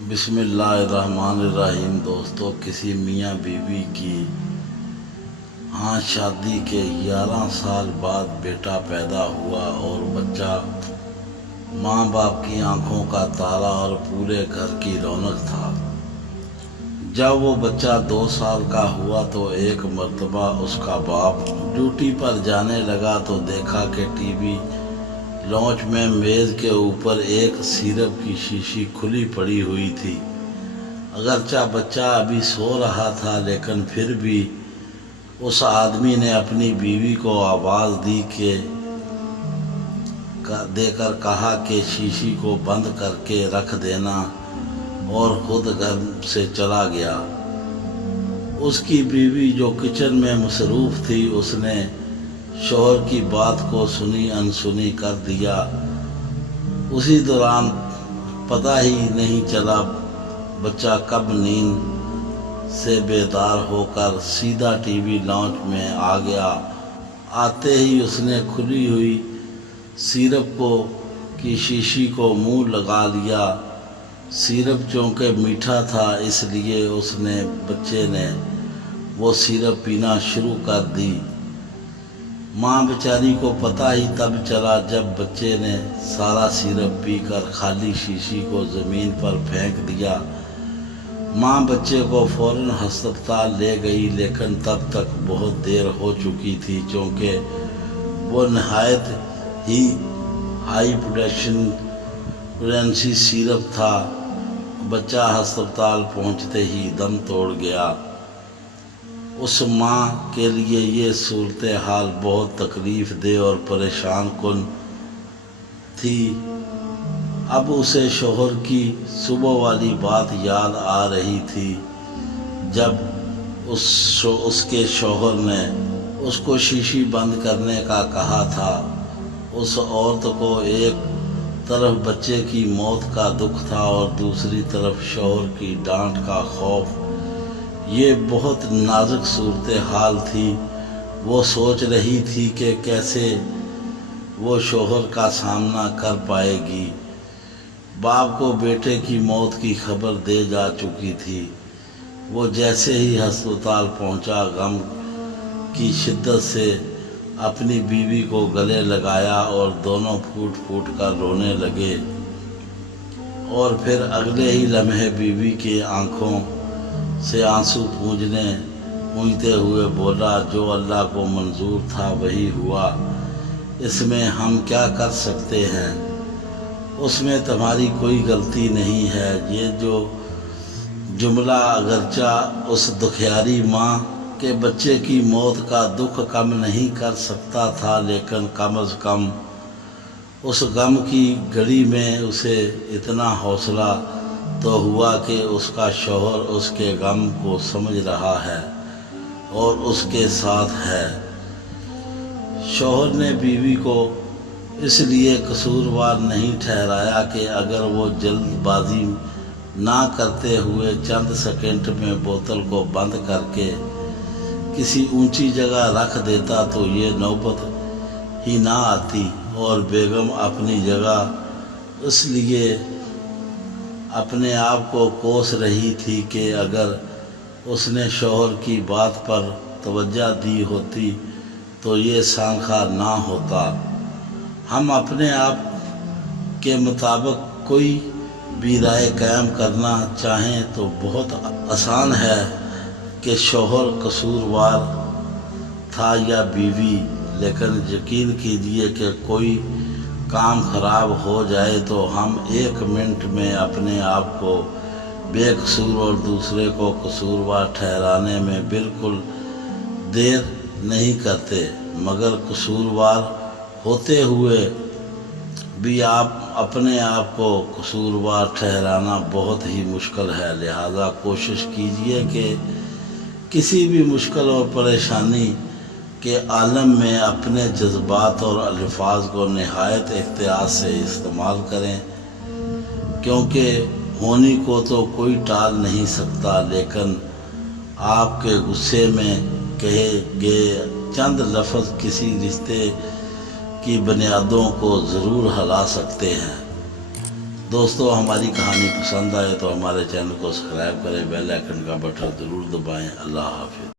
بسم اللہ الرحمن الرحیم۔ دوستو، کسی میاں بیوی کی شادی کے 11 سال بعد بیٹا پیدا ہوا اور بچہ ماں باپ کی آنکھوں کا تارا اور پورے گھر کی رونق تھا۔ جب وہ بچہ 2 سال کا ہوا تو ایک مرتبہ اس کا باپ ڈیوٹی پر جانے لگا تو دیکھا کہ ٹی وی لانچ میں میز کے اوپر ایک سیرپ کی شیشی کھلی پڑی ہوئی تھی۔ اگرچہ بچہ ابھی سو رہا تھا لیکن پھر بھی اس آدمی نے اپنی بیوی کو آواز دے کر کہا کہ شیشی کو بند کر کے رکھ دینا اور خود گھر سے چلا گیا۔ اس کی بیوی جو کچن میں مصروف تھی، اس نے شوہر کی بات کو سنی انسنی کر دیا۔ اسی دوران پتہ ہی نہیں چلا بچہ کب نیند سے بیدار ہو کر سیدھا ٹی وی لانچ میں آ گیا۔ آتے ہی اس نے کھلی ہوئی سیرپ کی شیشی کو منہ لگا لیا۔ سیرپ چونکہ میٹھا تھا اس لیے بچے نے وہ سیرپ پینا شروع کر دی۔ ماں بیچاری کو پتہ ہی تب چلا جب بچے نے سارا سیرپ پی کر خالی شیشی کو زمین پر پھینک دیا۔ ماں بچے کو فوراً ہسپتال لے گئی لیکن تب تک بہت دیر ہو چکی تھی، چونکہ وہ نہایت ہی ہائی پوٹینسی سیرپ تھا۔ بچہ ہسپتال پہنچتے ہی دم توڑ گیا۔ اس ماں کے لیے یہ صورتحال بہت تکلیف دہ اور پریشان کن تھی۔ اب اسے شوہر کی صبح والی بات یاد آ رہی تھی جب اس کے شوہر نے اس کو شیشی بند کرنے کا کہا تھا۔ اس عورت کو ایک طرف بچے کی موت کا دکھ تھا اور دوسری طرف شوہر کی ڈانٹ کا خوف۔ یہ بہت نازک صورتحال تھی۔ وہ سوچ رہی تھی کہ کیسے وہ شوہر کا سامنا کر پائے گی۔ باپ کو بیٹے کی موت کی خبر دے جا چکی تھی۔ وہ جیسے ہی ہسپتال پہنچا غم کی شدت سے اپنی بیوی کو گلے لگایا اور دونوں پھوٹ پھوٹ کر رونے لگے، اور پھر اگلے ہی لمحے بیوی کی آنکھوں سے آنسو پونجتے ہوئے بولا، جو اللہ کو منظور تھا وہی ہوا، اس میں ہم کیا کر سکتے ہیں؟ اس میں تمہاری کوئی غلطی نہیں ہے۔ یہ جو جملہ اگرچہ اس دکھیاری ماں کے بچے کی موت کا دکھ کم نہیں کر سکتا تھا، لیکن کم از کم اس غم کی گھڑی میں اسے اتنا حوصلہ تو ہوا کہ اس کا شوہر اس کے غم کو سمجھ رہا ہے اور اس کے ساتھ ہے۔ شوہر نے بیوی کو اس لیے قصوروار نہیں ٹھہرایا کہ اگر وہ جلد بازی نہ کرتے ہوئے چند سیکنڈ میں بوتل کو بند کر کے کسی اونچی جگہ رکھ دیتا تو یہ نوبت ہی نہ آتی، اور بیگم اپنی جگہ اس لیے اپنے آپ کو کوس رہی تھی کہ اگر اس نے شوہر کی بات پر توجہ دی ہوتی تو یہ سانحہ نہ ہوتا۔ ہم اپنے آپ کے مطابق کوئی بھی رائے قائم کرنا چاہیں تو بہت آسان ہے کہ شوہر قصوروار تھا یا بیوی، لیکن یقین کیجیے کہ کوئی کام خراب ہو جائے تو ہم 1 منٹ میں اپنے آپ کو بے قصور اور دوسرے کو قصوروار ٹھہرانے میں بالکل دیر نہیں کرتے، مگر قصوروار ہوتے ہوئے بھی اپنے آپ کو قصوروار ٹھہرانا بہت ہی مشکل ہے۔ لہذا کوشش کیجیے کہ کسی بھی مشکل اور پریشانی کے عالم میں اپنے جذبات اور الفاظ کو نہایت احتیاط سے استعمال کریں، کیونکہ ہونی کو تو کوئی ٹال نہیں سکتا، لیکن آپ کے غصے میں کہے گئے چند لفظ کسی رشتے کی بنیادوں کو ضرور ہلا سکتے ہیں۔ دوستو ہماری کہانی پسند آئے تو ہمارے چینل کو سبسکرائب کریں، بیل آئیکن کا بٹن ضرور دبائیں۔ اللہ حافظ۔